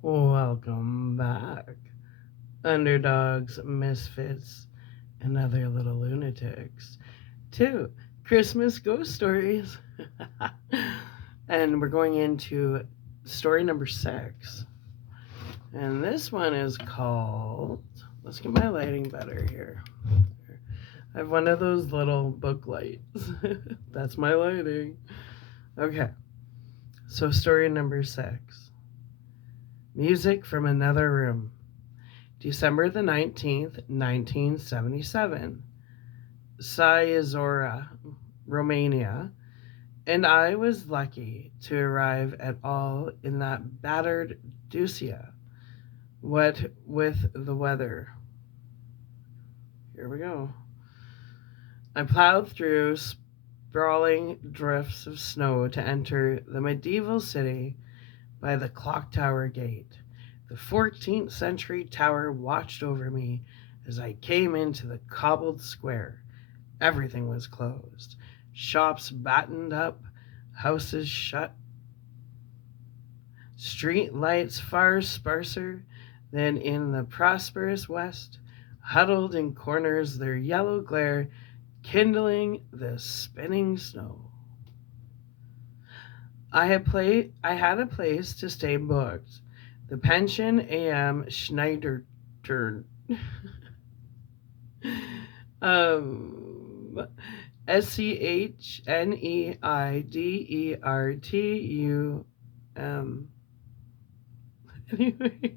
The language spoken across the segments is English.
Welcome back, underdogs, misfits, and other little lunatics, to Christmas ghost stories. And we're going into story number 6. And this one is called. Let's get my lighting better here. I have one of those little book lights. That's my lighting. Okay, so story number 6, Music from Another Room. December the 19th, 1977. Sayazora, Romania, and I was lucky to arrive at all in that battered Ducia. What with the weather. Here we go. I plowed through sprawling drifts of snow to enter the medieval city by the clock tower gate. The 14th century tower watched over me as I came into the cobbled square. Everything was closed. Shops battened up, houses shut, street lights far sparser than in the prosperous west, huddled in corners, their yellow glare kindling the spinning snow. I had a place to stay booked. The pension A.M. Schneider um, Schneidertum. Anyway,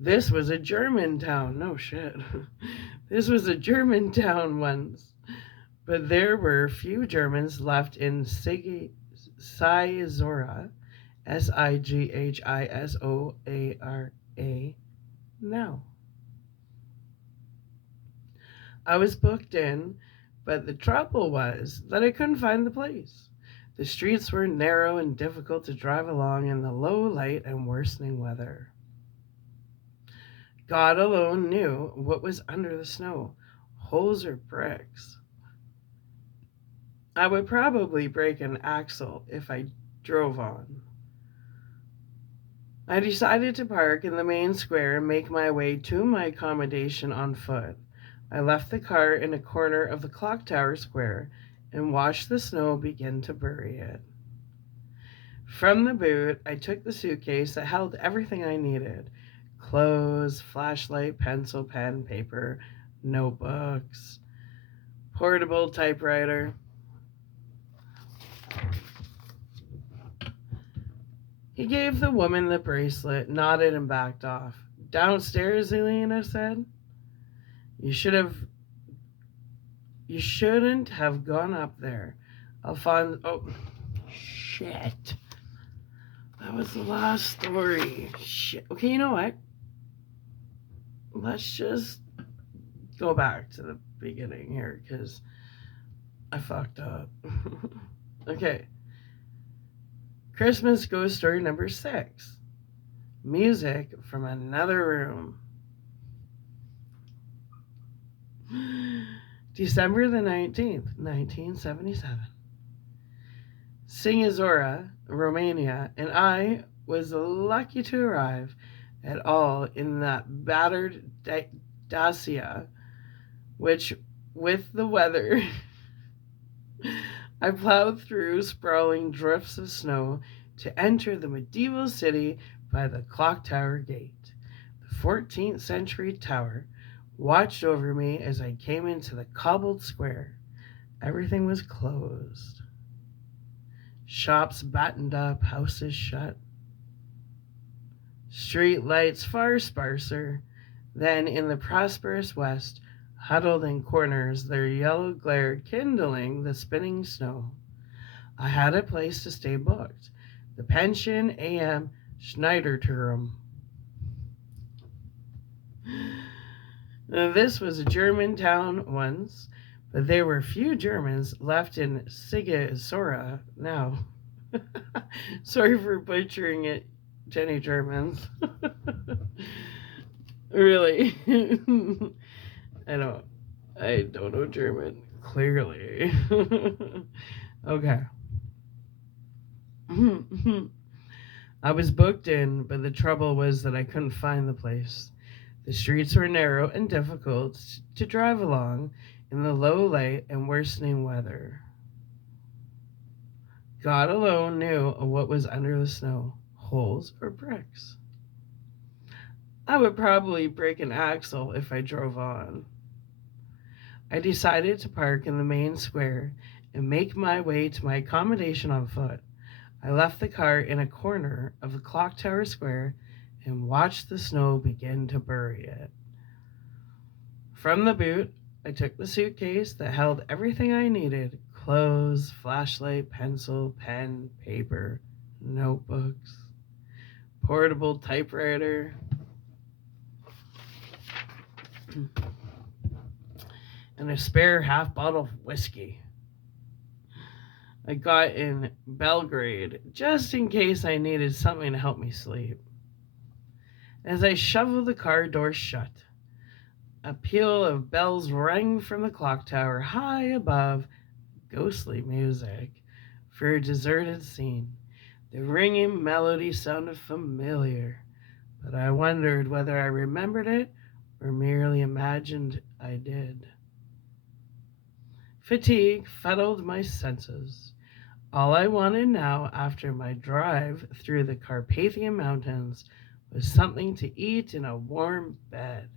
this was a German town. No shit. This was a German town once. But there were few Germans left in Sigizora, Sighisoara now. I was booked in, but the trouble was that I couldn't find the place. The streets were narrow and difficult to drive along in the low light and worsening weather. God alone knew what was under the snow, holes or bricks. I would probably break an axle if I drove on. I decided to park in the main square and make my way to my accommodation on foot. I left the car in a corner of the clock tower square and watched the snow begin to bury it. From the boot, I took the suitcase that held everything I needed: clothes, flashlight, pencil, pen, paper, notebooks, portable typewriter. He gave the woman the bracelet, nodded, and backed off. Downstairs, Elena said. You should have. You shouldn't have gone up there. Alphonse. Oh, shit. That was the last story. Shit. Okay, you know what? Let's just go back to the beginning here because I fucked up. Okay. Christmas Ghost Story number 6, Music from Another Room. December the 19th, 1977. Sighisoara, Romania, and I was lucky to arrive at all in that battered Dacia, which, with the weather, I plowed through sprawling drifts of snow to enter the medieval city by the clock tower gate. The 14th century tower watched over me as I came into the cobbled square. Everything was closed. Shops battened up, houses shut. Street lights far sparser than in the prosperous west, huddled in corners, their yellow glare kindling the spinning snow. I had a place to stay booked. The pension A.M. Schneiderturm. Now, this was a German town once, but there were few Germans left in Sighisoara now. Sorry for butchering it, Jenny Germans. Really. I don't know German, clearly. Okay. I was booked in, but the trouble was that I couldn't find the place. The streets were narrow and difficult to drive along in the low light and worsening weather. God alone knew what was under the snow, holes or bricks. I would probably break an axle if I drove on. I decided to park in the main square and make my way to my accommodation on foot. I left the car in a corner of the clock tower square and watched the snow begin to bury it. From the boot, I took the suitcase that held everything I needed: clothes, flashlight, pencil, pen, paper, notebooks, portable typewriter, and a spare half bottle of whiskey I got in Belgrade just in case I needed something to help me sleep. As I shoveled the car door shut, a peal of bells rang from the clock tower high above, ghostly music for a deserted scene. The ringing melody sounded familiar, but I wondered whether I remembered it or merely imagined I did. Fatigue fuddled my senses. All I wanted now, after my drive through the Carpathian Mountains, was something to eat in a warm bed.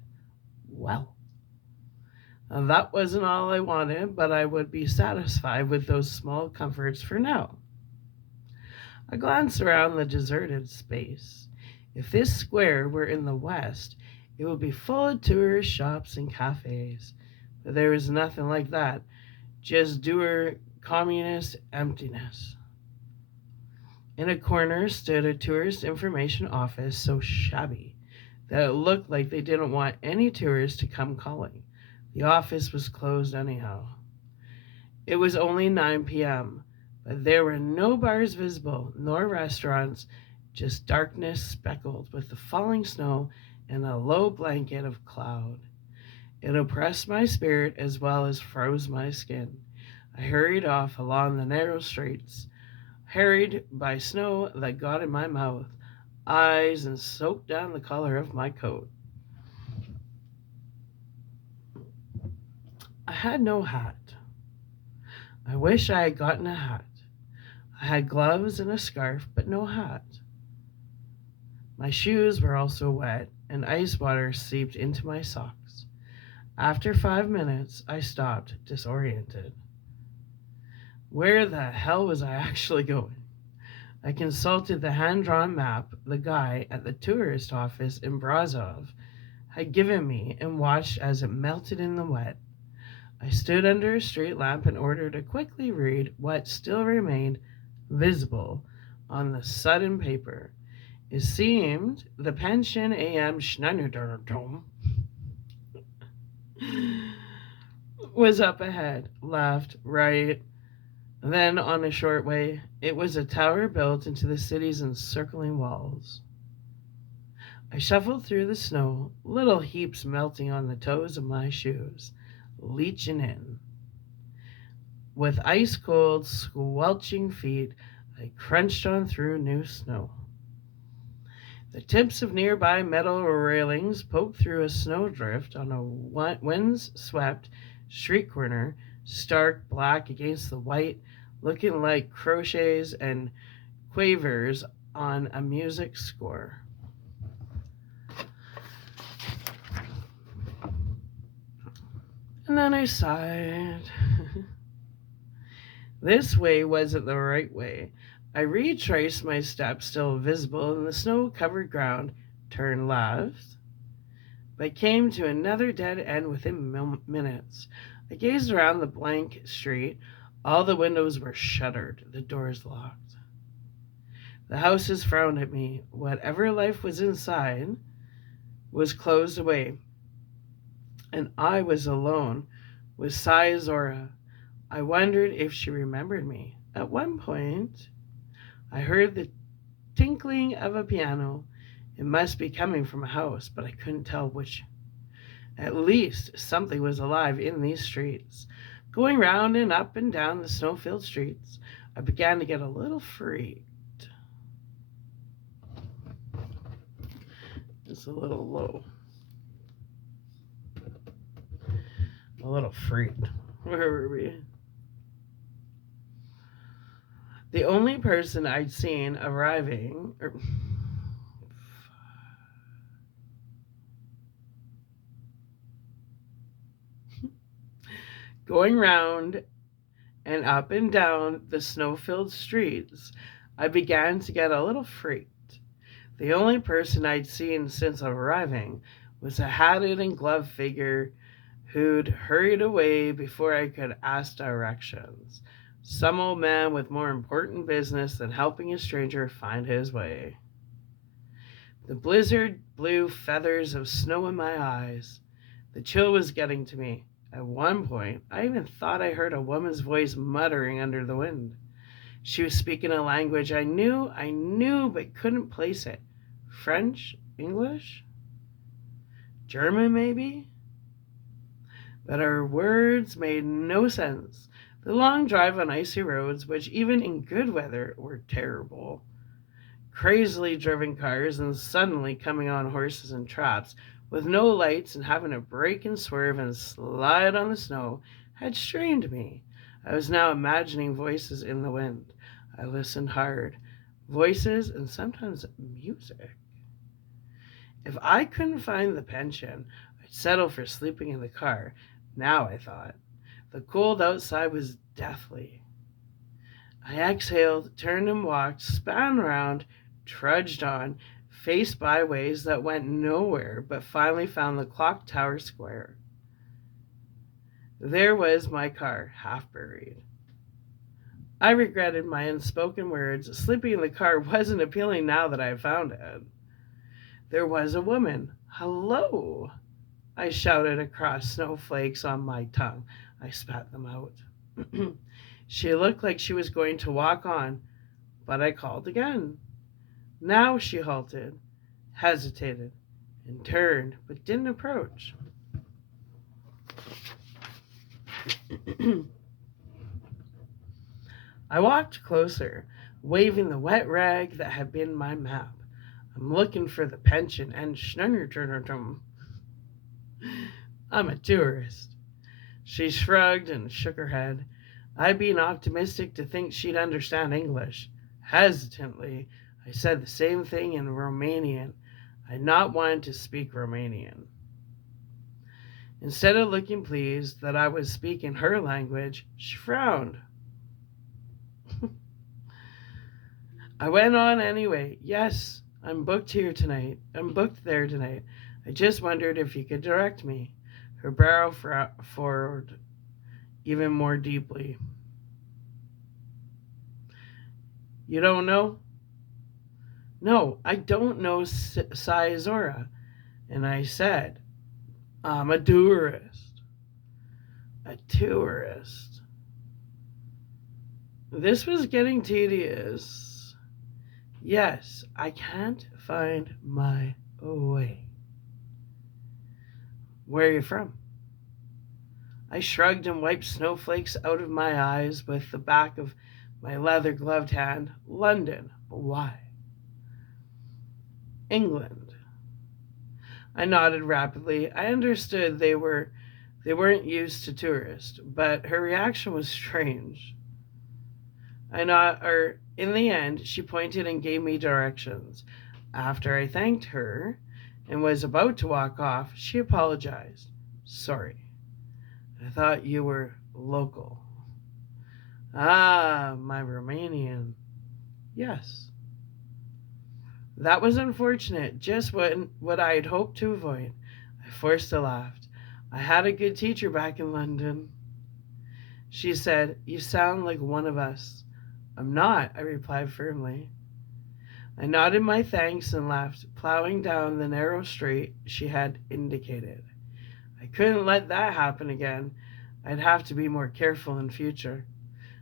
Well, that wasn't all I wanted, but I would be satisfied with those small comforts for now. I glanced around the deserted space. If this square were in the west, it would be full of tourist shops and cafes. But there was nothing like that, just dour communist emptiness. In a corner stood a tourist information office so shabby that it looked like they didn't want any tourists to come calling. The office was closed anyhow. It was only 9 p.m., but there were no bars visible, nor restaurants, just darkness speckled with the falling snow and a low blanket of cloud. It oppressed my spirit as well as froze my skin. I hurried off along the narrow streets, harried by snow that got in my mouth, eyes, and soaked down the collar of my coat. I had no hat. I wish I had gotten a hat. I had gloves and a scarf, but no hat. My shoes were also wet, and ice water seeped into my socks. After 5 minutes, I stopped, disoriented. Where the hell was I actually going? I consulted the hand-drawn map the guy at the tourist office in Brazov had given me and watched as it melted in the wet. I stood under a street lamp in order to quickly read what still remained visible on the sudden paper. It seemed the Pension AM Schneiderturm was up ahead, left, right. Then, on a short way, it was a tower built into the city's encircling walls. I shuffled through the snow, little heaps melting on the toes of my shoes, leaching in. With ice-cold, squelching feet, I crunched on through new snow. The tips of nearby metal railings poked through a snowdrift on a wind-swept street corner, stark black against the white, looking like crochets and quavers on a music score. And then I sighed. This way wasn't the right way. I retraced my steps, still visible in the snow-covered ground, turned left, but came to another dead end within minutes. I gazed around the blank street. All the windows were shuttered, the doors locked. The houses frowned at me. Whatever life was inside was closed away, and I was alone with Sayazora. I wondered if she remembered me. At one point, I heard the tinkling of a piano. It must be coming from a house, but I couldn't tell which. At least something was alive in these streets. Going round and up and down the snow-filled streets, I began to get a little free. It's a little low. A little freaked. Where were we? The only person I'd seen arriving, going round and up and down the snow filled streets, I began to get a little freaked. The only person I'd seen since arriving was a hatted and gloved figure who'd hurried away before I could ask directions. Some old man with more important business than helping a stranger find his way. The blizzard blew feathers of snow in my eyes. The chill was getting to me. At one point, I even thought I heard a woman's voice muttering under the wind. She was speaking a language I knew, but couldn't place it. French? English? German, maybe? But her words made no sense. The long drive on icy roads, which even in good weather were terrible, crazily driven cars, and suddenly coming on horses and traps with no lights and having to brake and swerve and slide on the snow, had strained me. I was now imagining voices in the wind. I listened hard. Voices and sometimes music. If I couldn't find the pension, I'd settle for sleeping in the car. Now, I thought. The cold outside was deathly. I exhaled, turned and walked, span round, trudged on, faced byways that went nowhere, but finally found the clock tower square. There was my car, half buried. I regretted my unspoken words. Sleeping in the car wasn't appealing now that I had found it. There was a woman. Hello, I shouted across snowflakes on my tongue. I spat them out. She looked like she was going to walk on, but I called again. Now she halted, hesitated, and turned, but didn't approach. I walked closer, waving the wet rag that had been my map. I'm looking for the pension and schnurnerturnertum. I'm a tourist. She shrugged and shook her head. I'd been optimistic to think she'd understand English. Hesitantly, I said the same thing in Romanian. I'd not wanted to speak Romanian. Instead of looking pleased that I was speaking her language, she frowned. I went on anyway. Yes, I'm booked here tonight. I'm booked there tonight. I just wondered if you could direct me. Her brow furrowed even more deeply. You don't know? No, I don't know Sayazora. And I said, I'm a tourist. A tourist. This was getting tedious. Yes, I can't find my way. Where are you from? I shrugged and wiped snowflakes out of my eyes with the back of my leather-gloved hand. London. Why? England. I nodded rapidly. I understood they weren't used to tourists, but her reaction was strange. In the end, she pointed and gave me directions. After I thanked her and was about to walk off, she apologized. Sorry. I thought you were local. Ah, my Romanian. Yes. That was unfortunate, just what I had hoped to avoid. I forced a laugh. I had a good teacher back in London. She said, you sound like one of us. I'm not, I replied firmly. I nodded my thanks and laughed, plowing down the narrow street she had indicated. I couldn't let that happen again. I'd have to be more careful in future.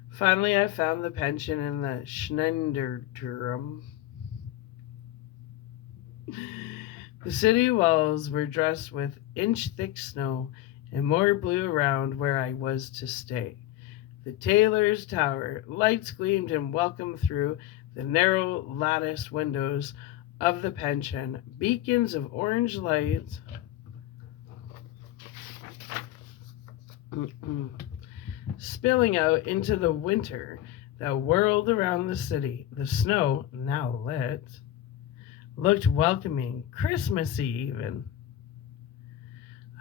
Finally, I found the pension in the Schneiderturm. The city walls were dressed with inch-thick snow, and more blew around where I was to stay. The tailor's tower, lights gleamed and welcomed through the narrow latticed windows of the pension, beacons of orange lights spilling out into the winter that whirled around the city. The snow, now lit, looked welcoming, Christmassy even.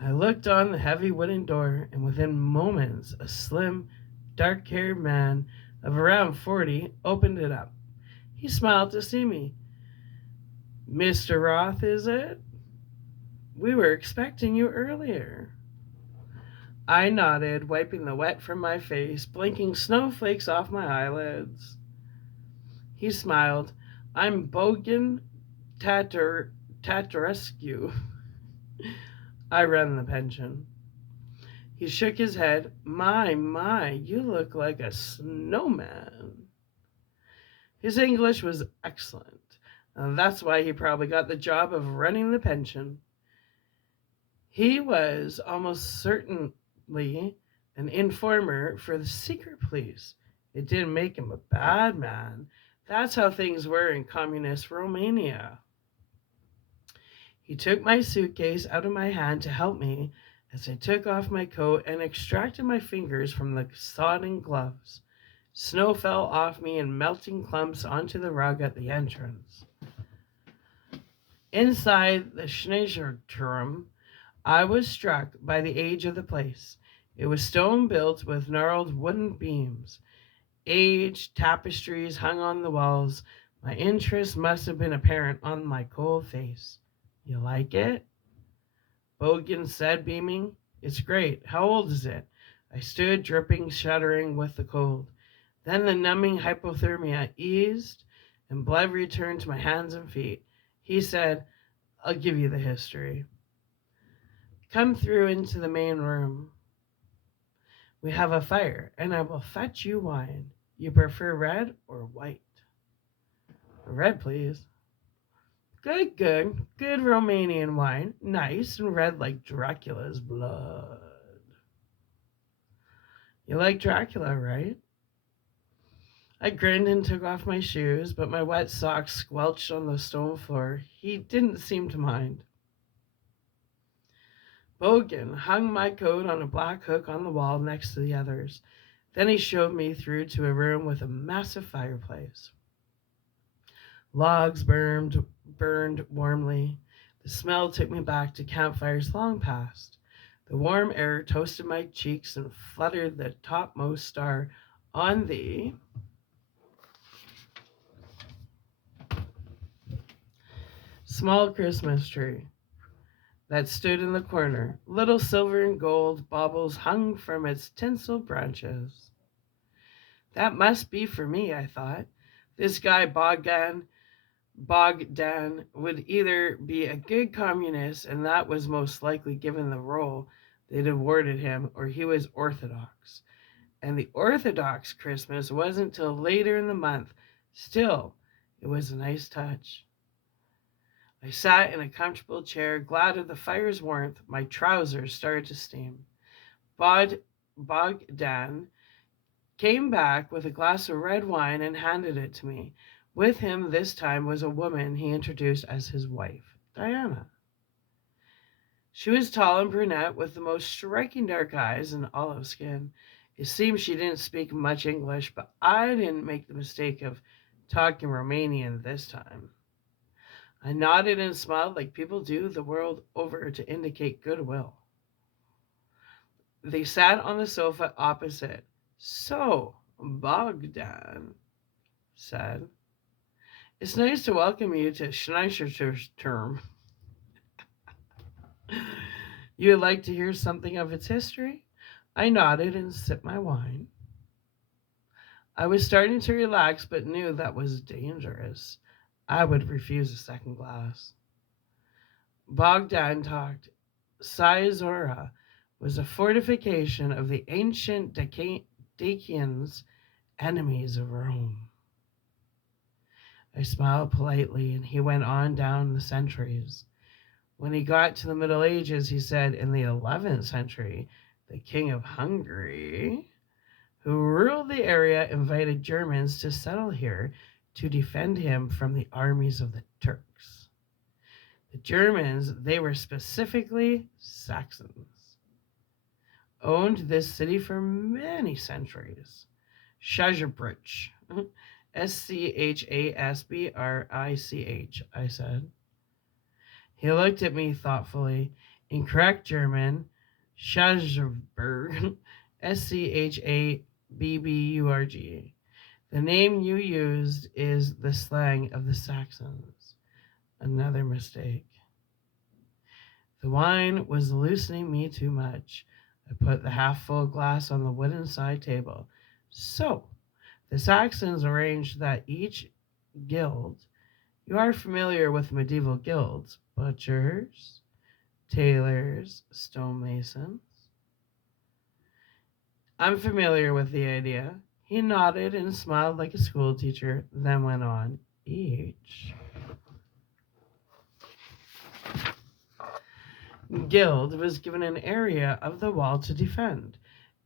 I looked on the heavy wooden door, and within moments, a slim, dark haired man of around 40 opened it up. He smiled to see me. Mr. Roth, is it? We were expecting you earlier. I nodded, wiping the wet from my face, blinking snowflakes off my eyelids. He smiled. I'm Bogan Tatarescu. I run the pension. He shook his head. My, you look like a snowman. His English was excellent. That's why he probably got the job of running the pension. He was almost certainly an informer for the secret police. It didn't make him a bad man. That's how things were in communist Romania. He took my suitcase out of my hand to help me as I took off my coat and extracted my fingers from the sodden gloves. Snow fell off me in melting clumps onto the rug at the entrance. Inside the Schneeturm, I was struck by the age of the place. It was stone built with gnarled wooden beams. Aged tapestries hung on the walls. My interest must have been apparent on my cold face. You like it? Bogan said, beaming. It's great. How old is it? I stood, dripping, shuddering with the cold. Then the numbing hypothermia eased, and blood returned to my hands and feet. He said, I'll give you the history. Come through into the main room. We have a fire, and I will fetch you wine. You prefer red or white? Red, please. Good. Good Romanian wine. Nice and red like Dracula's blood. You like Dracula, right? I grinned and took off my shoes, but my wet socks squelched on the stone floor. He didn't seem to mind. Bogan hung my coat on a black hook on the wall next to the others. Then he showed me through to a room with a massive fireplace. Logs burned warmly. The smell took me back to campfires long past. The warm air toasted my cheeks and fluttered the topmost star on the small Christmas tree that stood in the corner. Little silver and gold baubles hung from its tinsel branches. That must be for me, I thought. This guy Bogdan would either be a good communist, and that was most likely given the role they'd awarded him, or he was Orthodox. And the Orthodox Christmas wasn't till later in the month. Still, it was a nice touch. I sat in a comfortable chair, glad of the fire's warmth. My trousers started to steam. Bogdan came back with a glass of red wine and handed it to me. With him this time was a woman he introduced as his wife, Diana. She was tall and brunette with the most striking dark eyes and olive skin. It seemed she didn't speak much English, but I didn't make the mistake of talking Romanian this time. I nodded and smiled like people do the world over to indicate goodwill. They sat on the sofa opposite. So, Bogdan said, it's nice to welcome you to Schneeturm. You would like to hear something of its history? I nodded and sipped my wine. I was starting to relax, but knew that was dangerous. I would refuse a second glass. Bogdan talked. Sizora was a fortification of the ancient Dacians, enemies of Rome. I smiled politely, and he went on down the centuries. When he got to the Middle Ages, he said, in the 11th century, the King of Hungary, who ruled the area, invited Germans to settle here to defend him from the armies of the Turks. The Germans, they were specifically Saxons, owned this city for many centuries. Schasbrich. Schasbrich, I said. He looked at me thoughtfully. In correct German, Schasburg, Schabburg. The name you used is the slang of the Saxons. Another mistake. The wine was loosening me too much. I put the half full glass on the wooden side table. So, the Saxons arranged that each guild, you are familiar with medieval guilds, butchers, tailors, stonemasons. I'm familiar with the idea. He nodded and smiled like a schoolteacher, then went on. Each guild was given an area of the wall to defend,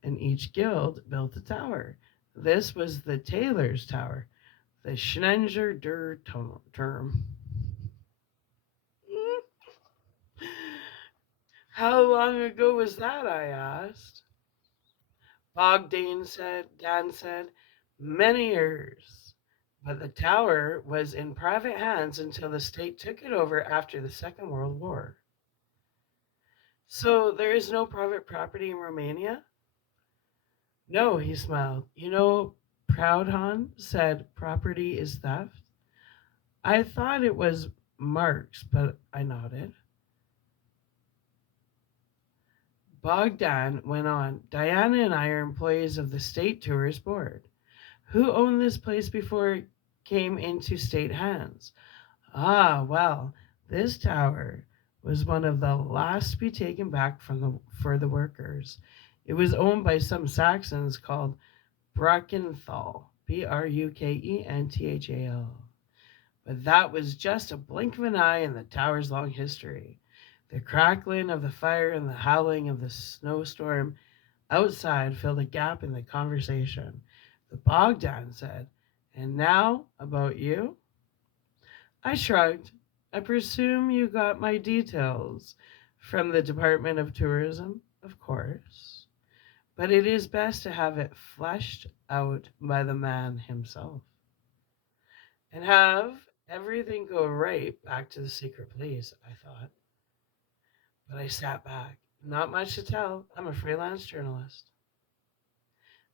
and each guild built a tower. This was the Tailor's Tower, the Schnenger der Turm. How long ago was that? I asked. Dan said, many years. But the tower was in private hands until the state took it over after the Second World War. So there is no private property in Romania? No, he smiled. You know, Proudhon said property is theft. I thought it was Marx, but I nodded. Bogdan went on. Diana and I are employees of the State Tours Board. Who owned this place before it came into state hands? Ah, well, this tower was one of the last to be taken back for the workers. It was owned by some Saxons called Brukenthal, Brukenthal. But that was just a blink of an eye in the tower's long history. The crackling of the fire and the howling of the snowstorm outside filled a gap in the conversation. The Bogdan said, and now about you? I shrugged. I presume you got my details from the Department of Tourism, of course. But it is best to have it fleshed out by the man himself. And have everything go right back to the secret police, I thought. But I sat back. Not much to tell. I'm a freelance journalist.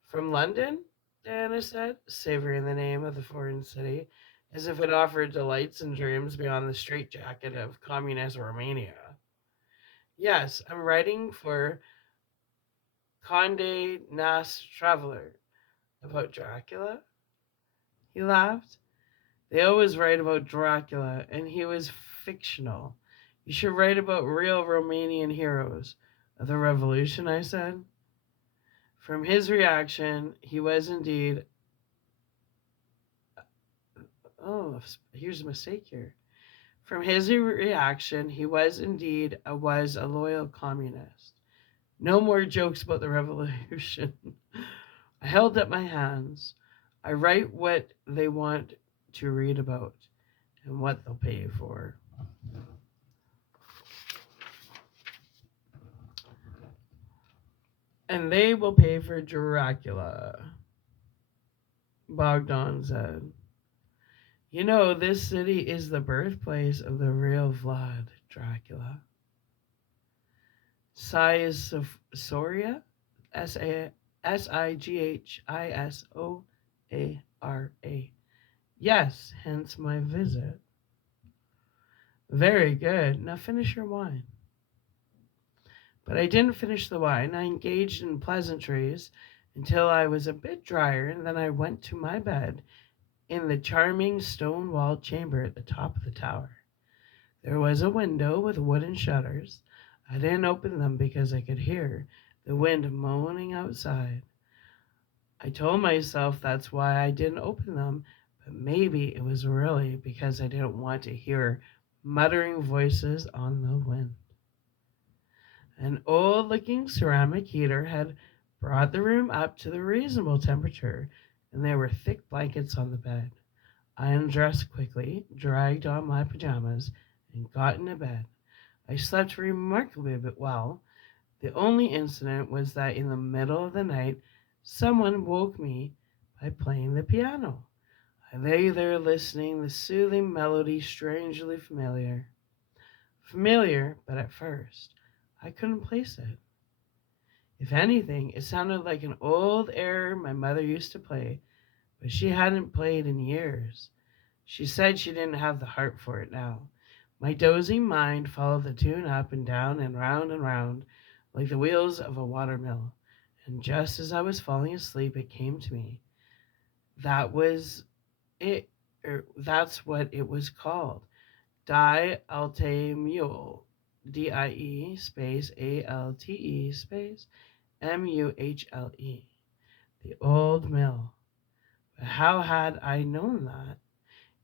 From London? Diana said, savoring the name of the foreign city as if it offered delights and dreams beyond the straitjacket of communist Romania. Yes, I'm writing for Condé Nast Traveler. About Dracula? He laughed. They always write about Dracula, and he was fictional. You should write about real Romanian heroes. Of the revolution, I said. From his reaction, he was indeed. Oh, here's a mistake here. From his reaction, he was indeed a loyal communist. No more jokes about the revolution. I held up my hands. I write what they want to read about and what they'll pay you for. And they will pay for Dracula, Bogdan said. You know, this city is the birthplace of the real Vlad Dracula. Sighisoara, Sighisoara. Yes, hence my visit. Very good. Now finish your wine. But I didn't finish the wine. I engaged in pleasantries until I was a bit drier, and then I went to my bed in the charming stone-walled chamber at the top of the tower. There was a window with wooden shutters. I didn't open them because I could hear the wind moaning outside. I told myself that's why I didn't open them, but maybe it was really because I didn't want to hear muttering voices on the wind. An old-looking ceramic heater had brought the room up to the reasonable temperature, and there were thick blankets on the bed. I undressed quickly, dragged on my pajamas, and got into bed. I slept remarkably well. The only incident was that in the middle of the night, someone woke me by playing the piano. I lay there listening, the soothing melody strangely familiar. Familiar, but at first I couldn't place it. If anything, it sounded like an old air my mother used to play, but she hadn't played in years. She said she didn't have the heart for it now. My dozing mind followed the tune up and round, like the wheels of a watermill. And just as I was falling asleep, it came to me. That was it, that's what it was called. Die Alte Mule. DIE space ALTE space MUHLE. The old mill. But how had I known that?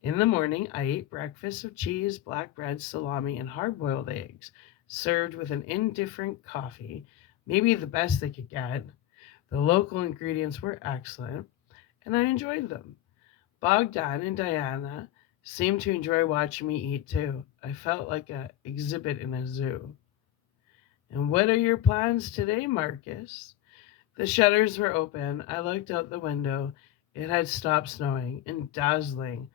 In the morning, I ate breakfast of cheese, black bread, salami, and hard boiled eggs, served with an indifferent coffee, maybe the best they could get. The local ingredients were excellent, and I enjoyed them. Bogdan and Diana seemed to enjoy watching me eat too. I felt like an exhibit in a zoo. And what are your plans today, Marcus? The shutters were open. I looked out the window. It had stopped snowing, and dazzling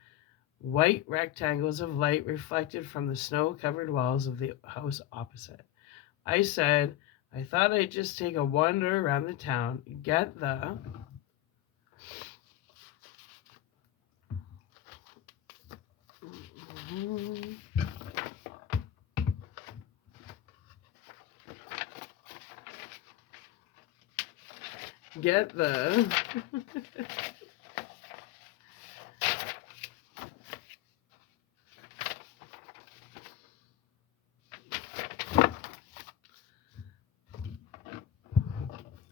white rectangles of light reflected from the snow covered walls of the house opposite. I said, I thought I'd just take a wander around the town, get the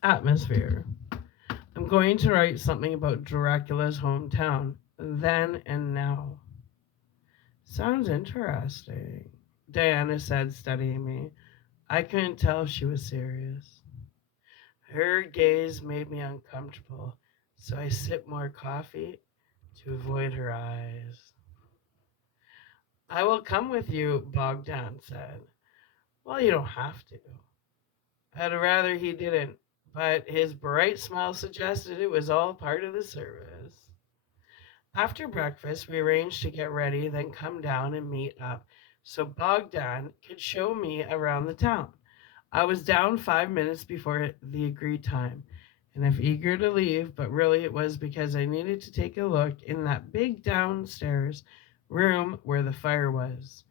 atmosphere. I'm going to write something about Dracula's hometown, then and now. Sounds interesting, Diana said, studying me. I couldn't tell if she was serious. Her gaze made me uncomfortable, so I sipped more coffee to avoid her eyes. I will come with you, Bogdan said. Well, you don't have to. I'd rather he didn't, but his bright smile suggested it was all part of the service. After breakfast, we arranged to get ready, then come down and meet up so Bogdan could show me around the town. I was down 5 minutes before the agreed time, and I'm eager to leave, but really it was because I needed to take a look in that big downstairs room where the fire was.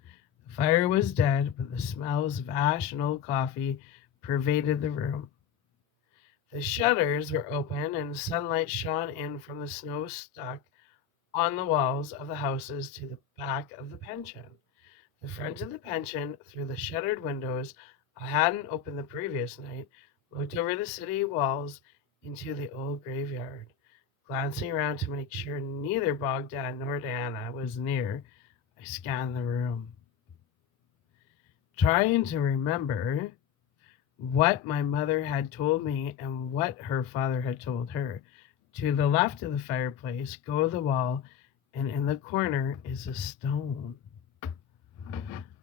The fire was dead, but the smells of ash and old coffee pervaded the room. The shutters were open, and sunlight shone in from the snow stuck on the walls of the houses to the back of the pension. The front of the pension, through the shuttered windows I hadn't opened the previous night, looked over the city walls into the old graveyard. Glancing around to make sure neither Bogdan nor Diana was near, I scanned the room, trying to remember what my mother had told me and what her father had told her. To the left of the fireplace, go the wall, and in the corner is a stone.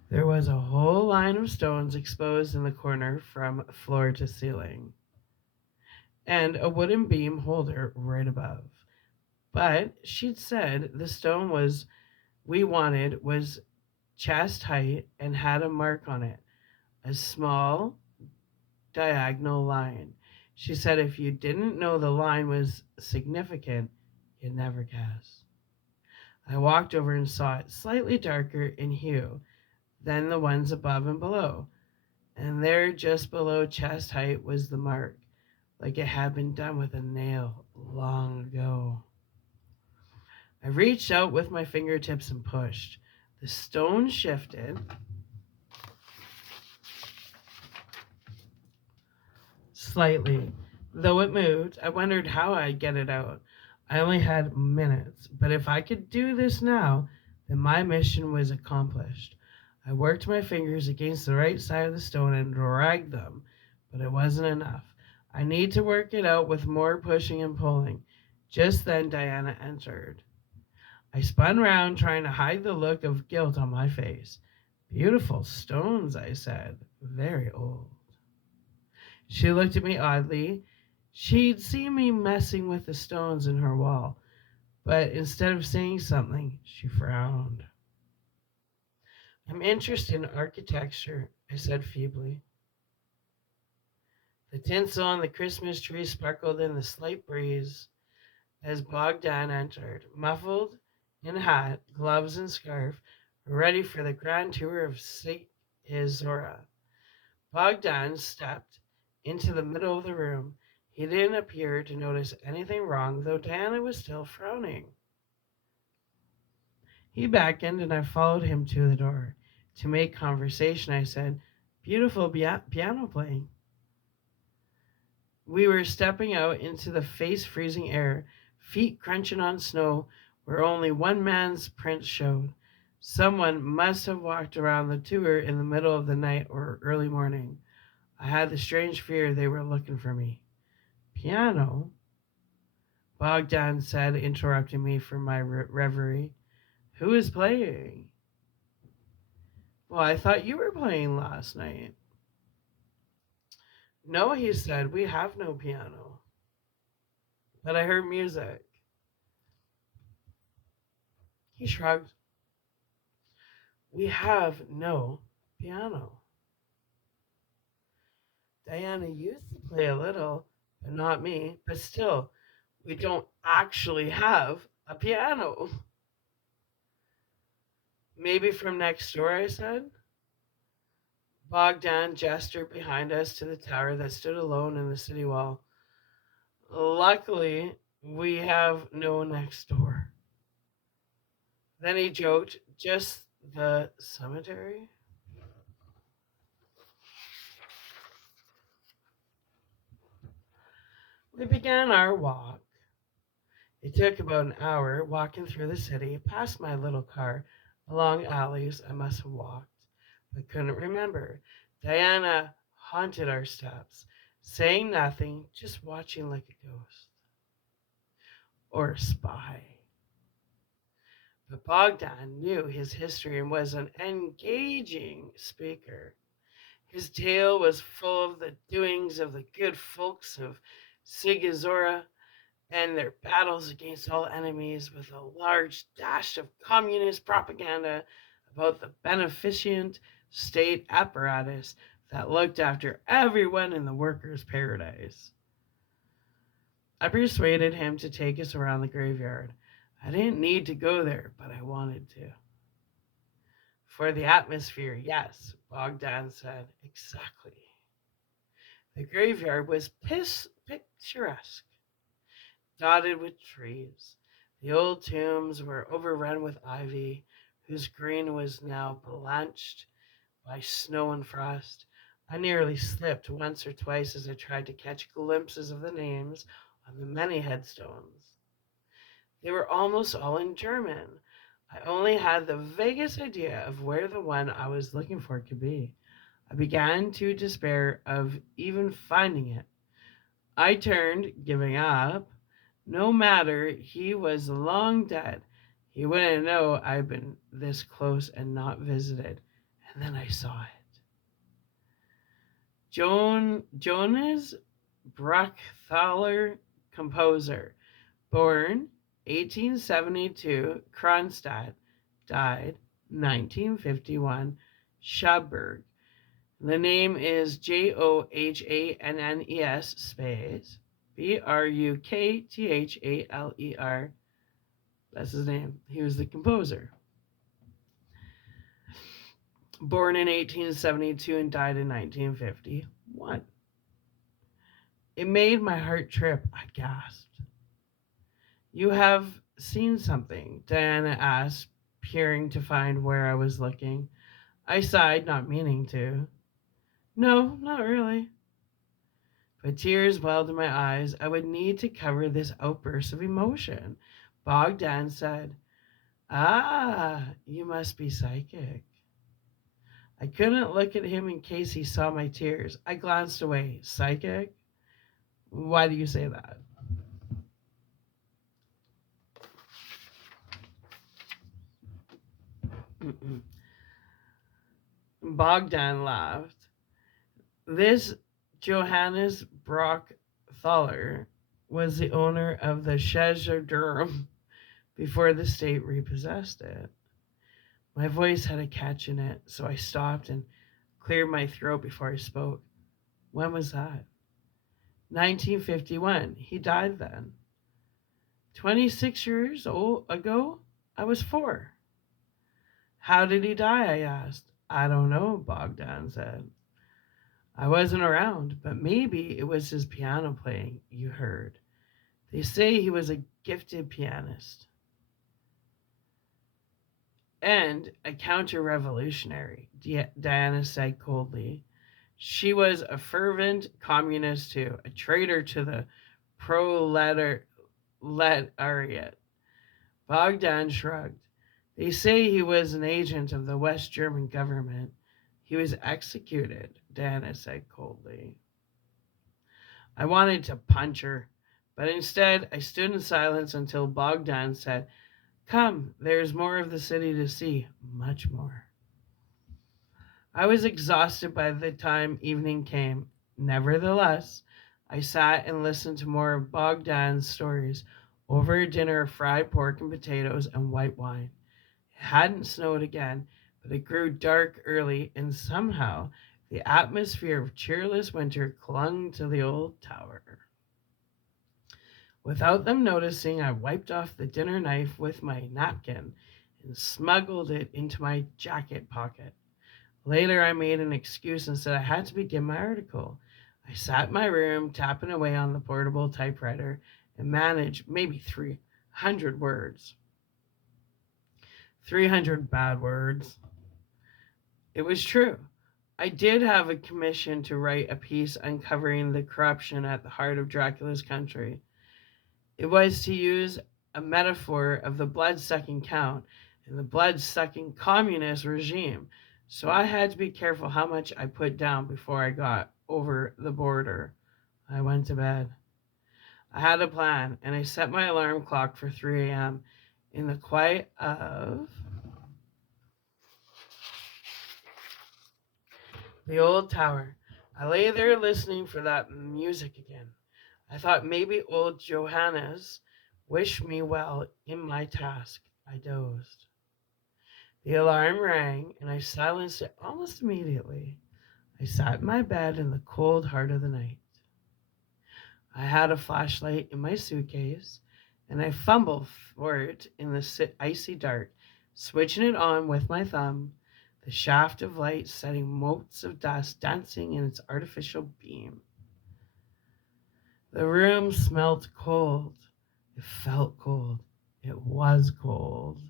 There was a whole line of stones exposed in the corner from floor to ceiling, and a wooden beam holder right above. But she'd said the stone we wanted was chest height and had a mark on it, a small diagonal line. She said if you didn't know the line was significant, you'd never guess. I walked over and saw it slightly darker in hue than the ones above and below, and there just below chest height was the mark, like it had been done with a nail long ago. I reached out with my fingertips and pushed. The stone shifted slightly. Though it moved, I wondered how I'd get it out. I only had minutes, but if I could do this now, then my mission was accomplished. I worked my fingers against the right side of the stone and dragged them, but it wasn't enough. I need to work it out with more pushing and pulling. Just then Diana entered. I spun round, trying to hide the look of guilt on my face. Beautiful stones, I said. Very old. She looked at me oddly. She'd seen me messing with the stones in her wall, but instead of saying something, she frowned. I'm interested in architecture, I said feebly. The tinsel on the Christmas tree sparkled in the slight breeze as Bogdan entered, muffled in hat, gloves, and scarf, ready for the grand tour of St. Izora. Bogdan stepped into the middle of the room. He didn't appear to notice anything wrong, though Diana was still frowning. He beckoned, and I followed him to the door. To make conversation, I said, "Beautiful piano playing." We were stepping out into the face-freezing air, feet crunching on snow where only one man's prints showed. Someone must have walked around the tour in the middle of the night or early morning. I had the strange fear they were looking for me. "Piano?" Bogdan said, interrupting me from my reverie. "Who is playing?" "Well, I thought you were playing last night." "No," he said, "we have no piano." "But I heard music." He shrugged. "We have no piano." "Diana used to play a little, but not me. But still, we don't actually have a piano." "Maybe from next door," I said. Bogdan gestured behind us to the tower that stood alone in the city wall. "Luckily, we have no next door." Then he joked, "Just the cemetery?" We began our walk. It took about an hour, walking through the city, past my little car, along alleys I must have walked, but couldn't remember. Diana haunted our steps, saying nothing, just watching like a ghost or a spy. But Bogdan knew his history and was an engaging speaker. His tale was full of the doings of the good folks of Sigizora and their battles against all enemies, with a large dash of communist propaganda about the beneficent state apparatus that looked after everyone in the workers' paradise. I persuaded him to take us around the graveyard. I didn't need to go there, but I wanted to. "For the atmosphere, yes," Bogdan said. "Exactly." The graveyard was picturesque, dotted with trees. The old tombs were overrun with ivy, whose green was now blanched by snow and frost. I nearly slipped once or twice as I tried to catch glimpses of the names on the many headstones. They were almost all in German. I only had the vaguest idea of where the one I was looking for could be. I began to despair of even finding it. I turned, giving up. No matter, he was long dead. He wouldn't know I'd been this close and not visited. And then I saw it. Jonas Brackthaler, composer, born 1872, Kronstadt, died 1951, Schaberg. The name is Johannnes space Brukthaler. That's his name. He was the composer. Born in 1872 and died in 1951. It made my heart trip. I gasped. "You have seen something?" Diana asked, peering to find where I was looking. I sighed, not meaning to. "No, not really." But tears welled in my eyes. I would need to cover this outburst of emotion. Bogdan said, "Ah, you must be psychic." I couldn't look at him in case he saw my tears. I glanced away. "Psychic? Why do you say that?" Bogdan laughed. This Johannes Brock Thaler was the owner of the Cheshire Durham before the state repossessed it. My voice had a catch in it, so I stopped and cleared my throat before I spoke. When was that? 1951. He died then. 26 years ago? I was 4. How did he die? I asked. I don't know, Bogdan said. I wasn't around, but maybe it was his piano playing you heard. They say he was a gifted pianist and a counter revolutionary, Diana said coldly. She was a fervent communist too, a traitor to the proletariat. Bogdan shrugged. They say he was an agent of the West German government. He was executed, Diana said coldly. I wanted to punch her, but instead I stood in silence until Bogdan said, Come, there's more of the city to see, much more. I was exhausted by the time evening came. Nevertheless, I sat and listened to more of Bogdan's stories over a dinner of fried pork and potatoes and white wine. It hadn't snowed again, but it grew dark early, and somehow the atmosphere of cheerless winter clung to the old tower. Without them noticing, I wiped off the dinner knife with my napkin and smuggled it into my jacket pocket. Later, I made an excuse and said I had to begin my article. I sat in my room, tapping away on the portable typewriter, and managed maybe 300 words. 300 bad words. It was true. I did have a commission to write a piece uncovering the corruption at the heart of Dracula's country. It was to use a metaphor of the blood sucking count and the blood sucking communist regime, so I had to be careful how much I put down before I got over the border. I went to bed. I had a plan, and I set my alarm clock for 3 a.m. in the quiet of the old tower. I lay there listening for that music again. I thought maybe old Johannes wished me well in my task. I dozed. The alarm rang, and I silenced it almost immediately. I sat in my bed in the cold heart of the night. I had a flashlight in my suitcase, and I fumbled for it in the icy dark, switching it on with my thumb, the shaft of light setting motes of dust dancing in its artificial beam. The room smelt cold. It felt cold. It was cold.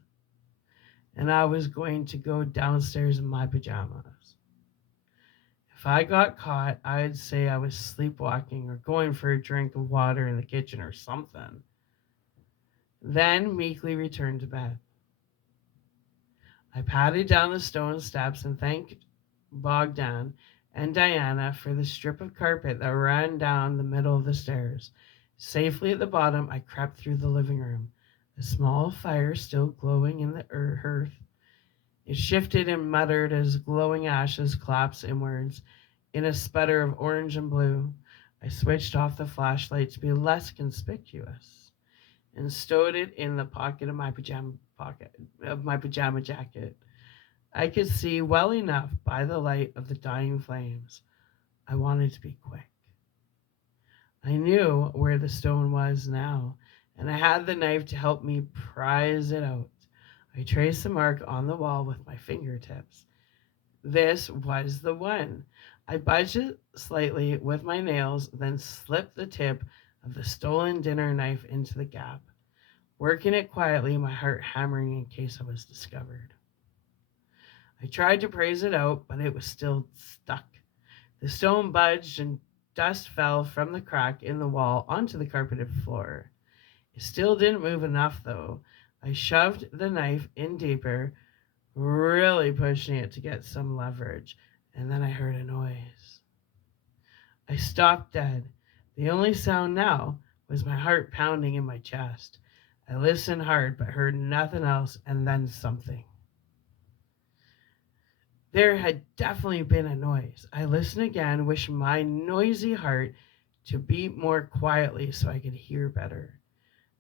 And I was going to go downstairs in my pajamas. If I got caught, I'd say I was sleepwalking or going for a drink of water in the kitchen or something. Then meekly returned to bed. I padded down the stone steps and thanked Bogdan and Diana for the strip of carpet that ran down the middle of the stairs. Safely at the bottom, I crept through the living room, a small fire still glowing in the hearth. It shifted and muttered as glowing ashes collapsed inwards in a sputter of orange and blue. I switched off the flashlight to be less conspicuous and stowed it in the pocket of my pajama jacket. I could see well enough by the light of the dying flames. I wanted to be quick. I knew where the stone was now, and I had the knife to help me prise it out. I traced the mark on the wall with my fingertips. This was the one. I budged it slightly with my nails, then slipped the tip of the stolen dinner knife into the gap, working it quietly, my heart hammering in case I was discovered. I tried to praise it out, but it was still stuck. The stone budged and dust fell from the crack in the wall onto the carpeted floor. It still didn't move enough, though. I shoved the knife in deeper, really pushing it to get some leverage, and then I heard a noise. I stopped dead. The only sound now was my heart pounding in my chest. I listened hard, but heard nothing else, and then something. There had definitely been a noise. I listened again, wishing my noisy heart to beat more quietly so I could hear better.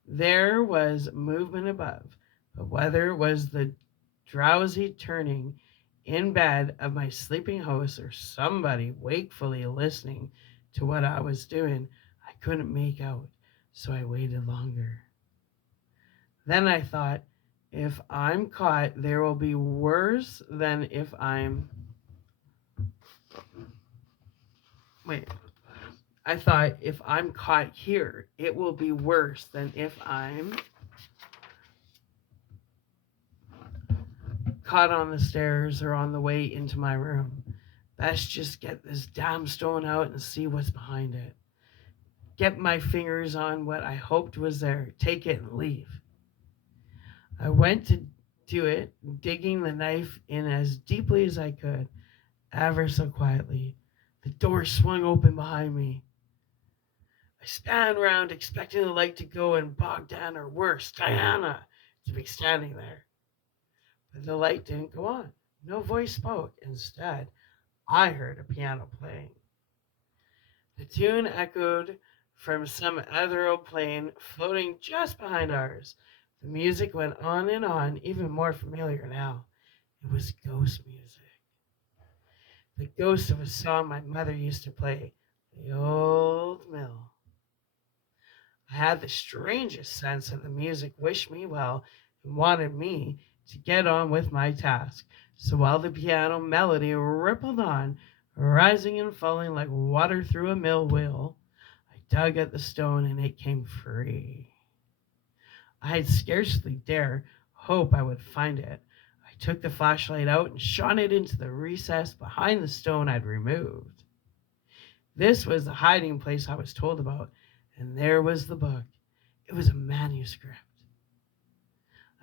There was movement above, but whether it was the drowsy turning in bed of my sleeping host or somebody wakefully listening to what I was doing, I couldn't make out, so I waited longer. Then I thought, if I'm caught, there will be worse than if I'm. Wait. I thought, if I'm caught here, it will be worse than if I'm caught on the stairs or on the way into my room. Best just get this damn stone out and see what's behind it. Get my fingers on what I hoped was there, take it and leave. I went to do it, digging the knife in as deeply as I could, ever so quietly. The door swung open behind me. I span round, expecting the light to go and Bogdan, or worse, Diana, to be standing there. But the light didn't go on. No voice spoke. Instead, I heard a piano playing. The tune echoed from some ethereal plane floating just behind ours. The music went on, even more familiar now. It was ghost music. The ghost of a song my mother used to play, The Old Mill. I had the strangest sense that the music wished me well and wanted me to get on with my task. So while the piano melody rippled on, rising and falling like water through a mill wheel, I dug at the stone and it came free. I'd scarcely dare hope I would find it. I took the flashlight out and shone it into the recess behind the stone I'd removed. This was the hiding place I was told about, and there was the book. It was a manuscript.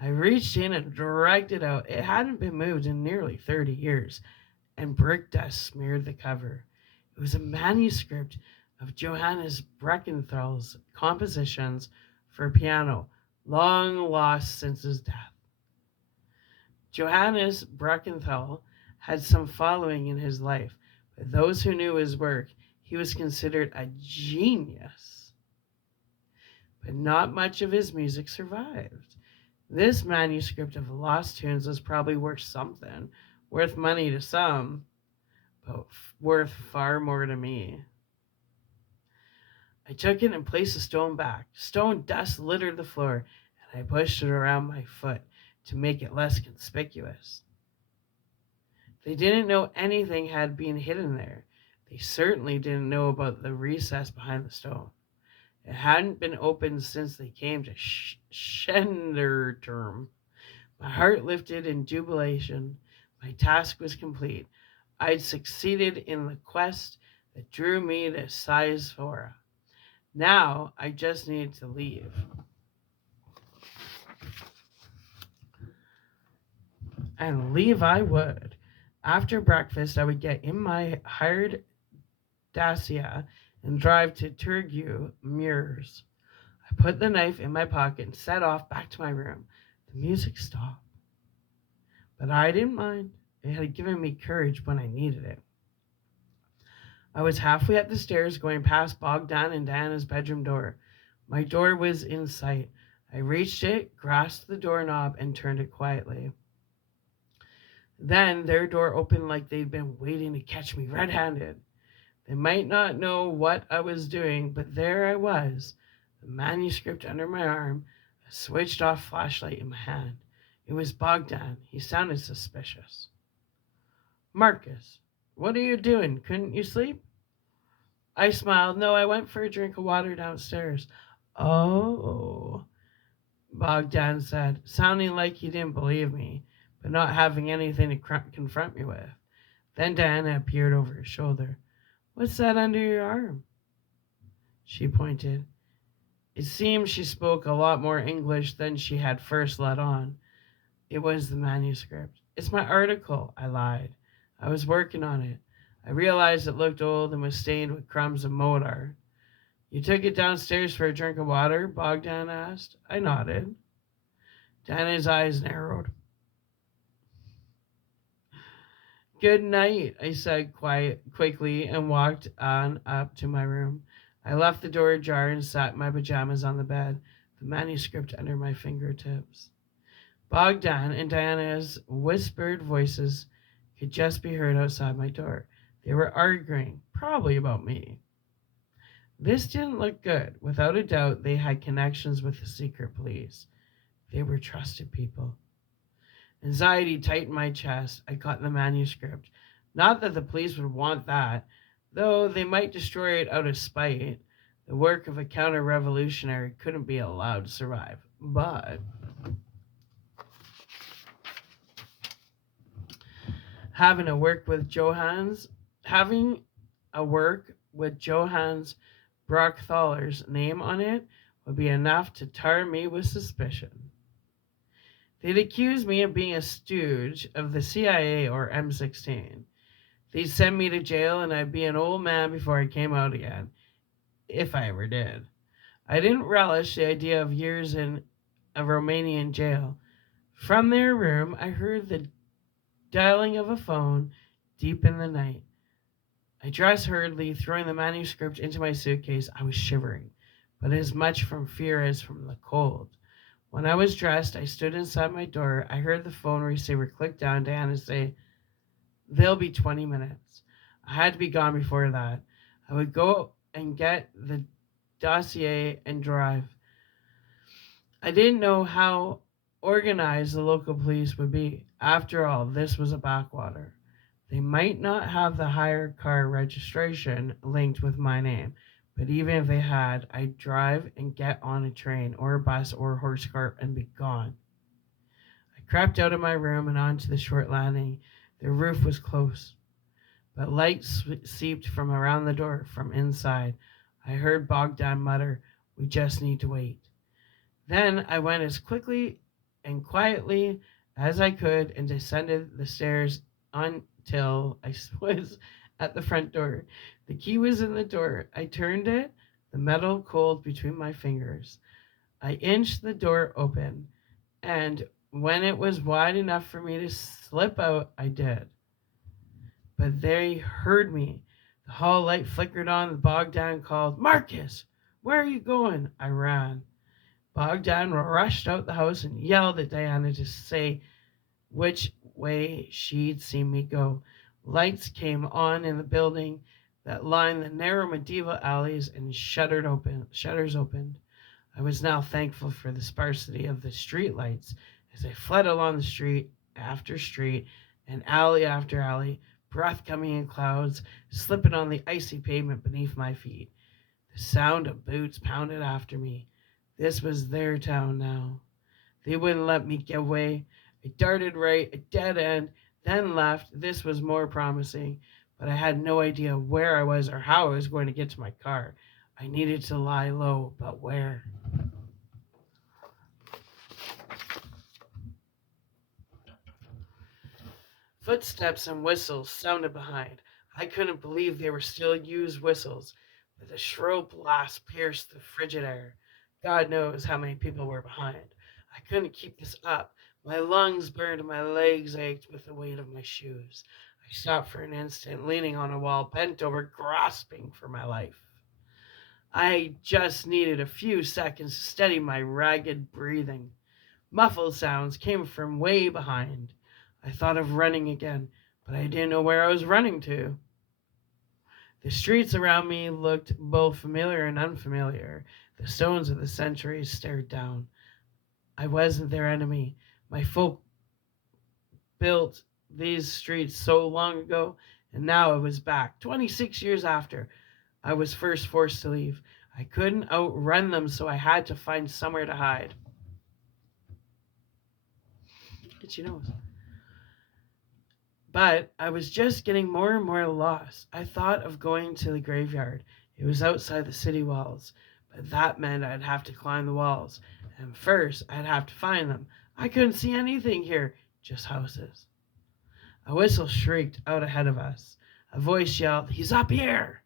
I reached in and dragged it out. It hadn't been moved in nearly 30 years, and brick dust smeared the cover. It was a manuscript of Johannes Breckenthall's compositions for piano, long lost since his death. Johannes Breckenthal had some following in his life, but those who knew his work, he was considered a genius. But not much of his music survived. This manuscript of lost tunes was probably worth something, worth money to some, but worth far more to me. I took it and placed the stone back. Stone dust littered the floor, and I pushed it around my foot to make it less conspicuous. They didn't know anything had been hidden there. They certainly didn't know about the recess behind the stone. It hadn't been opened since they came to Shenderterm. My heart lifted in jubilation. My task was complete. I'd succeeded in the quest that drew me to Sizefora. Now I just needed to leave. And leave I would. After breakfast, I would get in my hired Dacia and drive to Turgu Mures. I put the knife in my pocket and set off back to my room. The music stopped, but I didn't mind. It had given me courage when I needed it. I was halfway up the stairs going past Bogdan and Diana's bedroom door. My door was in sight. I reached it, grasped the doorknob, and turned it quietly. Then their door opened like they'd been waiting to catch me red-handed. They might not know what I was doing, but there I was, the manuscript under my arm, a switched-off flashlight in my hand. It was Bogdan. He sounded suspicious. Marcus, what are you doing? Couldn't you sleep? I smiled. No, I went for a drink of water downstairs. Oh, Bogdan said, sounding like he didn't believe me, but not having anything to confront me with. Then Diana appeared over his shoulder. What's that under your arm? She pointed. It seemed she spoke a lot more English than she had first let on. It was the manuscript. It's my article, I lied. I was working on it. I realized it looked old and was stained with crumbs of mortar. You took it downstairs for a drink of water? Bogdan asked. I nodded. Diana's eyes narrowed. Good night, I said quickly and walked on up to my room. I left the door ajar and sat in my pajamas on the bed, the manuscript under my fingertips. Bogdan and Diana's whispered voices could just be heard outside my door. They were arguing, probably about me. This didn't look good. Without a doubt, they had connections with the secret police. They were trusted people. Anxiety tightened my chest. I caught the manuscript. Not that the police would want that, though they might destroy it out of spite. The work of a counter revolutionary couldn't be allowed to survive. But having a work with Johannes, having a work with Johannes Brockthaller's name on it would be enough to tar me with suspicion. They'd accuse me of being a stooge of the CIA or M16. They'd send me to jail and I'd be an old man before I came out again, if I ever did. I didn't relish the idea of years in a Romanian jail. From their room, I heard the dialing of a phone deep in the night. I dressed hurriedly, throwing the manuscript into my suitcase. I was shivering, but as much from fear as from the cold. When I was dressed, I stood inside my door. I heard the phone receiver click down to and say, "They'll be 20 minutes." I had to be gone before that. I would go and get the dossier and drive. I didn't know how organized the local police would be. After all, this was a backwater. They might not have the hired car registration linked with my name, but even if they had, I'd drive and get on a train or a bus or a horse cart and be gone. I crept out of my room and onto the short landing. The roof was close, but light seeped from around the door from inside. I heard Bogdan mutter, "We just need to wait." Then I went as quickly and quietly as I could and descended the stairs until I was at the front door. The key was in the door. I turned it, the metal cold between my fingers. I inched the door open, and when it was wide enough for me to slip out, I did. But they heard me. The hall light flickered on. The Bogdan called, "Marcus, where are you going?" I ran. Bogdan rushed out the house and yelled at Diana to say which way she'd seen me go. Lights came on in the building that lined the narrow medieval alleys and shutters opened. I was now thankful for the sparsity of the street lights as I fled along the street after street and alley after alley, breath coming in clouds, slipping on the icy pavement beneath my feet. The sound of boots pounded after me. This was their town now. They wouldn't let me get away. I darted right, a dead end, then left. This was more promising, but I had no idea where I was or how I was going to get to my car. I needed to lie low, but where? Footsteps and whistles sounded behind. I couldn't believe they were still used whistles, but the shrill blast pierced the frigid air. God knows how many people were behind. I couldn't keep this up. My lungs burned and my legs ached with the weight of my shoes. I stopped for an instant, leaning on a wall, bent over, grasping for my life. I just needed a few seconds to steady my ragged breathing. Muffled sounds came from way behind. I thought of running again, but I didn't know where I was running to. The streets around me looked both familiar and unfamiliar. The stones of the centuries stared down. I wasn't their enemy. My folk built these streets so long ago, and now it was back. 26 years after I was first forced to leave. I couldn't outrun them, so I had to find somewhere to hide. Itchy nose. But I was just getting more and more lost. I thought of going to the graveyard. It was outside the city walls, but that meant I'd have to climb the walls. And first, I'd have to find them. I couldn't see anything here, just houses. A whistle shrieked out ahead of us. A voice yelled, "He's up here!"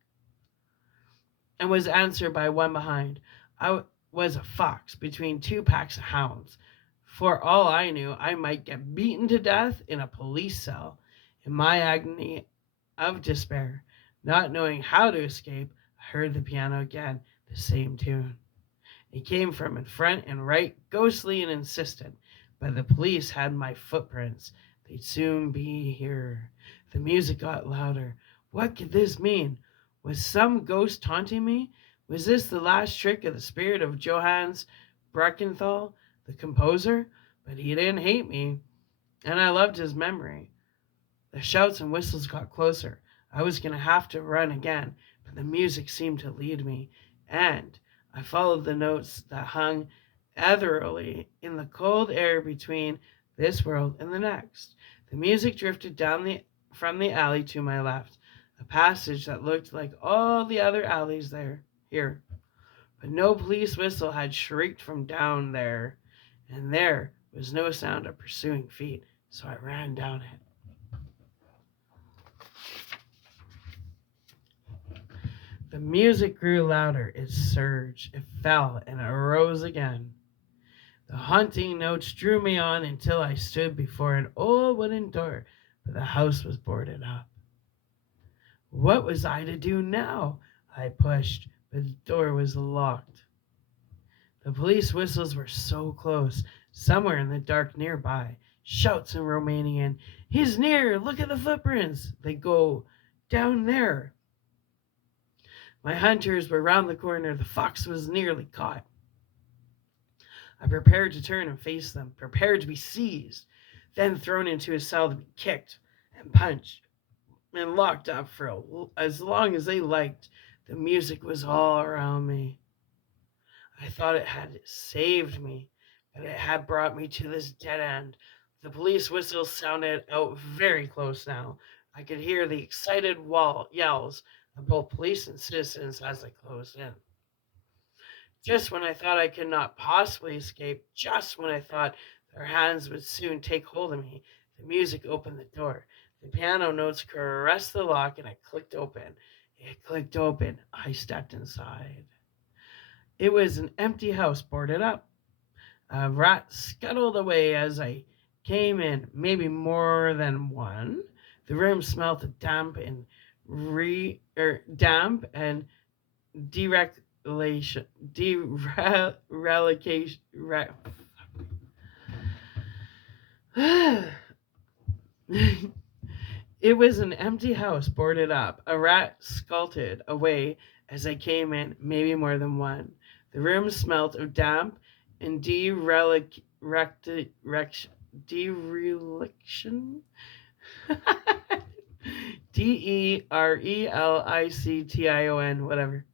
and was answered by one behind. I was a fox between two packs of hounds. For all I knew, I might get beaten to death in a police cell. In my agony of despair, not knowing how to escape, I heard the piano again, the same tune. It came from in front and right, ghostly and insistent. But the police had my footprints. They'd soon be here. The music got louder. What could this mean? Was some ghost taunting me? Was this the last trick of the spirit of Johannes Breckenthal, the composer? But he didn't hate me, and I loved his memory. The shouts and whistles got closer. I was going to have to run again, but the music seemed to lead me, and I followed the notes that hung ethereally in the cold air between this world and the next. The music drifted from the alley to my left, a passage that looked like all the other alleys here. But no police whistle had shrieked from down there, and there was no sound of pursuing feet, so I ran down it. The music grew louder, it surged, it fell, and it rose again. The haunting notes drew me on until I stood before an old wooden door, but the house was boarded up. What was I to do now? I pushed, but the door was locked. The police whistles were so close, somewhere in the dark nearby. Shouts in Romanian, "He's near! Look at the footprints! They go down there!" My hunters were round the corner. The fox was nearly caught. I prepared to turn and face them, prepared to be seized, then thrown into a cell to be kicked and punched and locked up for as long as they liked. The music was all around me. I thought it had saved me, but it had brought me to this dead end. The police whistles sounded out very close now. I could hear the excited yells of both police and citizens as they closed in. Just when I thought I could not possibly escape, just when I thought their hands would soon take hold of me, the music opened the door. The piano notes caressed the lock and it clicked open. It clicked open. I stepped inside. It was an empty house boarded up. A rat scuttled away as I came in, maybe more than one. The room smelt of damp and deregulation, derelegation. It was an empty house boarded up. A rat skulted away as I came in, maybe more than one. The room smelt of damp and dereliction. Dereliction, whatever.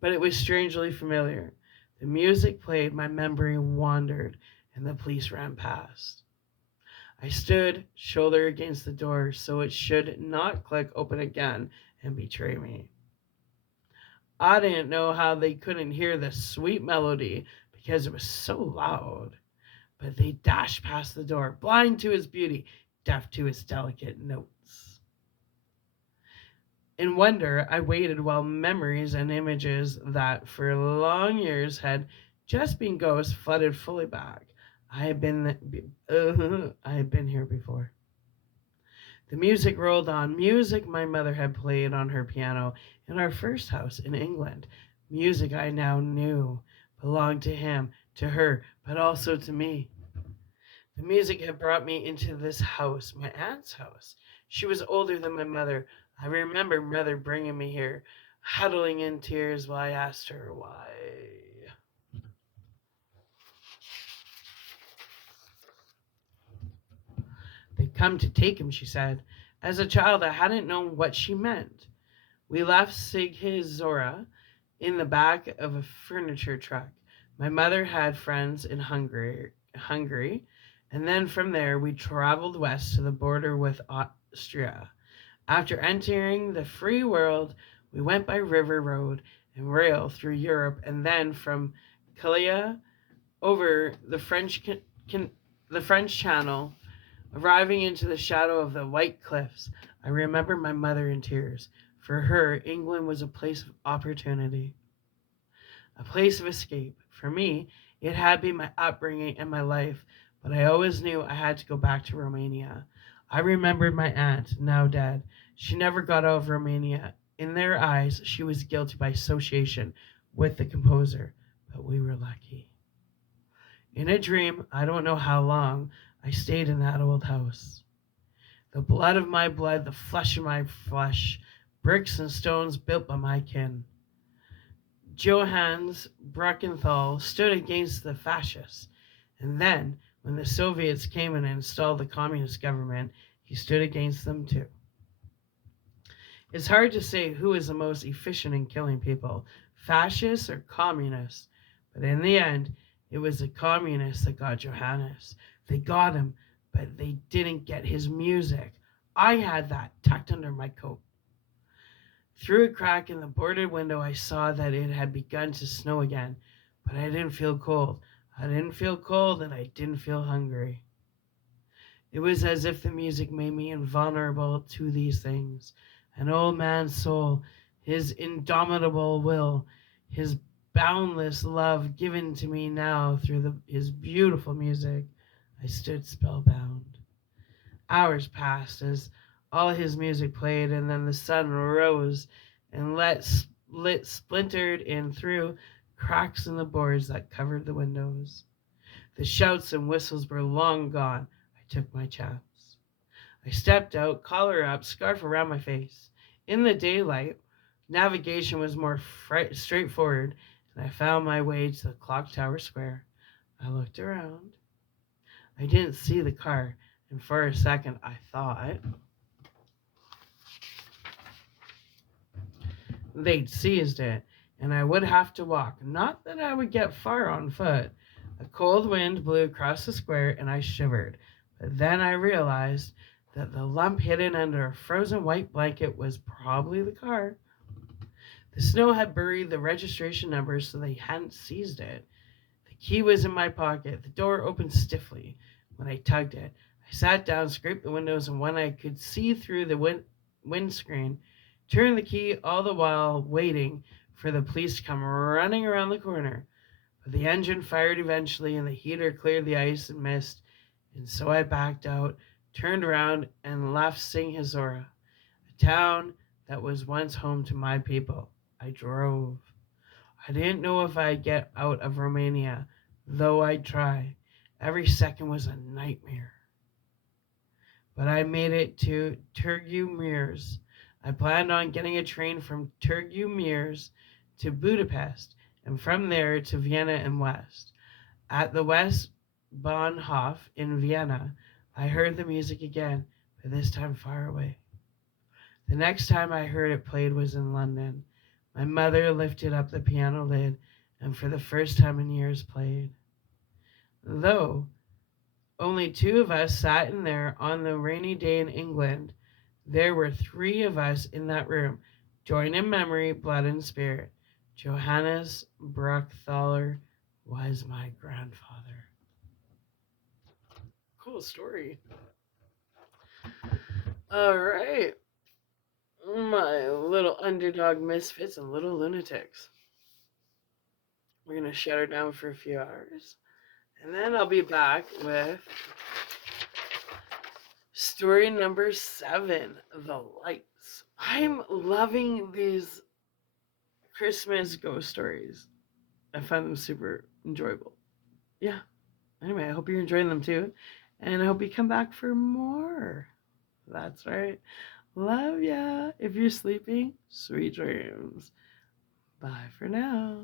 But it was strangely familiar. The music played, my memory wandered, and the police ran past. I stood shoulder against the door so it should not click open again and betray me. I didn't know how they couldn't hear the sweet melody because it was so loud, but they dashed past the door, blind to its beauty, deaf to its delicate notes. In wonder, I waited while memories and images that for long years had just been ghosts flooded fully back. I had been here before. The music rolled on, music my mother had played on her piano in our first house in England. Music I now knew belonged to him, to her, but also to me. The music had brought me into this house, my aunt's house. She was older than my mother. I remember mother bringing me here, huddling in tears while I asked her why. They'd come to take him, she said. As a child, I hadn't known what she meant. We left Sigizora in the back of a furniture truck. My mother had friends in Hungary, and then from there we traveled west to the border with Austria. After entering the free world, we went by river road and rail through Europe, and then from Calais over the French Channel, arriving into the shadow of the white cliffs. I remember my mother in tears. For her, England was a place of opportunity, a place of escape. For me, it had been my upbringing and my life, but I always knew I had to go back to Romania. I remembered my aunt, now dead. She never got out of Romania. In their eyes, she was guilty by association with the composer, but we were lucky. In a dream, I don't know how long, I stayed in that old house. The blood of my blood, the flesh of my flesh, bricks and stones built by my kin. Johannes Bruckenthal stood against the fascists, and then, when the Soviets came and installed the communist government, he stood against them too. It's hard to say who is the most efficient in killing people, fascists or communists, but in the end, it was the communists that got Johannes. They got him, but they didn't get his music. I had that tucked under my coat. Through a crack in the boarded window, I saw that it had begun to snow again, but I didn't feel cold. I didn't feel cold, and I didn't feel hungry. It was as if the music made me invulnerable to these things. An old man's soul, his indomitable will, his boundless love given to me now through his beautiful music. I stood spellbound. Hours passed as all his music played, and then the sun rose and lit splintered in through cracks in the boards that covered the windows. The shouts and whistles were long gone. I took my chance. I stepped out, collar up, scarf around my face. In the daylight, navigation was more straightforward, and I found my way to the clock tower square. I looked around. I didn't see the car, and for a second I thought they'd seized it, and I would have to walk. Not that I would get far on foot. A cold wind blew across the square, and I shivered. But then I realized that the lump hidden under a frozen white blanket was probably the car. The snow had buried the registration number, so they hadn't seized it. The key was in my pocket. The door opened stiffly when I tugged it. I sat down, scraped the windows, and when I could see through the windscreen, turned the key, all the while waiting for the police to come running around the corner. But the engine fired eventually, and the heater cleared the ice and mist, and so I backed out, turned around, and left Singhazora, a town that was once home to my people. I drove. I didn't know if I'd get out of Romania, though I'd try. Every second was a nightmare. But I made it to Târgu Mureș. I planned on getting a train from Târgu Mureș to Budapest, and from there to Vienna and west. At the Westbahnhof in Vienna, I heard the music again, but this time far away. The next time I heard it played was in London. My mother lifted up the piano lid and for the first time in years played. Though only two of us sat in there on the rainy day in England, there were three of us in that room, joined in memory, blood, and spirit. Johannes Bruckthaler was my grandfather. Cool story. All right. My little underdog misfits and little lunatics. We're going to shut her down for a few hours. And then I'll be back with story number 7, The Lights. I'm loving these Christmas ghost stories. I find them super enjoyable. Yeah. Anyway, I hope you're enjoying them too. And I hope you come back for more. That's right. Love ya. If you're sleeping, sweet dreams. Bye for now.